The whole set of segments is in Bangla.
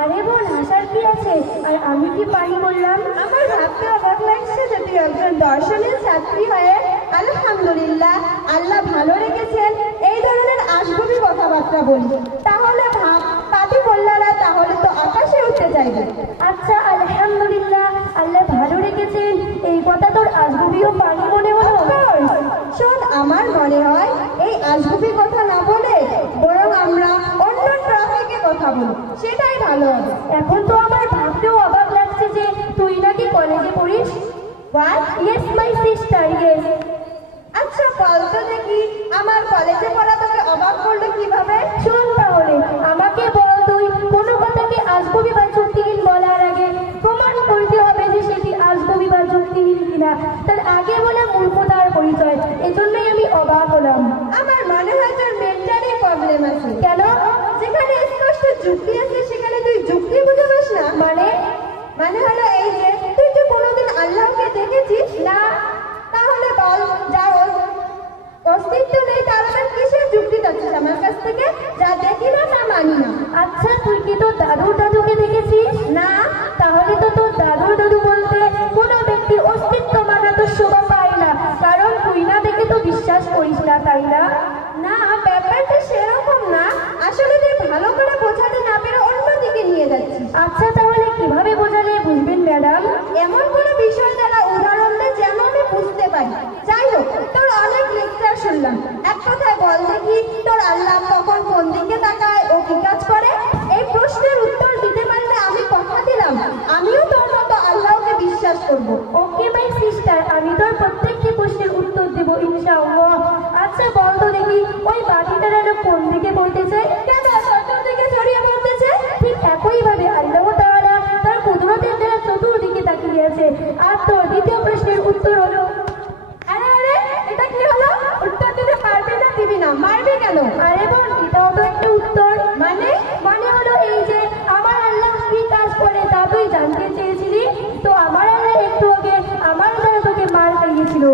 আরে বোন, হাসার কি আছে? আর আমি কি পারি বললাম? আমার ভাবতে অবাক লাগছে যে তুই একজন দর্শনের ছাত্রী হয়ে আলহামদুলিল্লাহ আল্লাহ ভালো রেখেছেন এই ধরনের আসবি কথাবার্তা বলবি। তাহলে ভাব পাতি বললারা তাহলে তো আকাশে উঠে যাইবে। আচ্ছা, আলহামদুলিল্লাহ আল্লাহ ভালো রেখেছেন এই কথা তোর আজগুবিও পারি মনে হলো? শোন, আমার মনে হয় এই আজগুবি কথা না বলে বরং আমরা অন্য টপিকে কথা বলি, সেটাই ভালো হবে। এখন তো আমার ভাবতেও অবাক লাগছে যে তুই নাকি কলেজে পড়িস। What? Yes my sister, yes. আচ্ছা বল তো দেখি, আমার কলেজে পড়া তোকে অবাক করলো কিভাবে? শোন তাহলে, আমাকে বল, তুই কোনো কথাকে আজগুবি বা যুক্তিহীন বলার আগে প্রমাণ করতে হবে যে সেটি আজগুবি বা যুক্তিহীন কিনা। তার আগে বলে মূর্খতার পরিচয়, এজন্যই আমি অবাক হলাম। আমার মনে হয় তোর মেন্টালি প্রবলেম আছে। কেন? যেখানে স্পষ্ট যুক্তি আছে সেখানে তুই যুক্তি বুঝে পাস না। মানে হলো এই যে তুই কি কোনোদিন আল্লাহকে দেখেছিস? না। তাহলে বল, যার অস্তিত্ব নেই তার আবার কিসের যুক্তি চাচ্ছিস আমার কাছ থেকে? যা দেখি না তা মানি না। আচ্ছা, তুই কি তোর দাদুর দাদুকে দেখেছিস? না। তাহলে তো তোর দাদুর দাদু বলতে কোনো ব্যক্তির অস্তিত্ব মানা তো শোভা পায় না, কারণ তুই না দেখে তো বিশ্বাস করিস না, তাই না? না, ব্যাপারটা সেরকম না। আসলে তুই ভালো করে বোঝাতে না পেরে অন্যদিকে নিয়ে যাচ্ছিস। আচ্ছা, তাহলে কিভাবে বোঝালে বুঝবেন ম্যাডাম? এমন কোনো বিষয় দ্বারা উদাহরণ দে যেন আমি বুঝতে পারি। যাই হোক, তোর অনেক লেকচার শুনলাম, এক কথায় বল দেখি তোর আল্লাহ তখন কোন দিকে তাকায় ও কি কাজ করে? এই প্রশ্নের উত্তর দিতে পারলে আমি কথা দিলাম আমিও তোর মতো আল্লাহকে বিশ্বাস করব। ওকে মাই সিস্টার, আমি তোর প্রত্যেকটি প্রশ্নের উত্তর দেবো ইনশাআল্লাহ। আচ্ছা বল তো দেখি, ওই বাটিটার আলো কোন দিকে পড়তেছে? কেন চতুর্দিকে ছড়িয়ে পড়তেছে? ঠিক একইভাবে আল্লাহ তাআলা তার কুদরতের দ্বারা চতুর্দিকে তাকিয়ে আছে। আর তোর দ্বিতীয় প্রশ্নের উত্তর হলো, আরে আরে, এটা কি হলো? উত্তর দিতে পারবি না? দিবি না? মারবি কেন? আরে বোন, এটাও তো একটা উত্তর। মানে হলো এই যে আমার আল্লাহ কি কাজ করে তা তুই জানতে চেয়েছিলি, তো আমার আল্লাহ একটু আগে আমার দ্বারা তোকে মার খাইয়েছিল।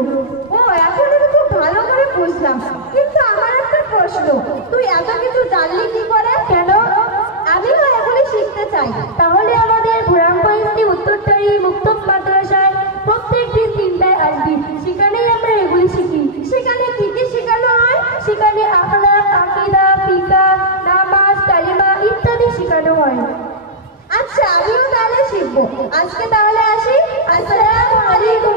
ও, এখন আমি খুব ভালো করে বুঝলাম, কিন্তু আমার একটা প্রশ্ন, তুই এত কিছু জানলি কি করে? কেন? আমিও এখনই শিখতে চাই। তাহলে আমাদের ভুরামপাইস্তি উত্তরটারি মুক্ত মাদ্রাসায় প্রত্যেক দিন 3টায় আসবি, সেখানেই আমরা এগুলি শিখি। সেখানে কি কি শেখানো হয়? সেখানে আখলাক, আকীদা, ফিকহ, নামাজ, কালিমা ইত্যাদি শেখানো হয়। আচ্ছা, আমিও তাহলে শিখবো। আজকে তাহলে আসি। আসসালামু আলাইকুম।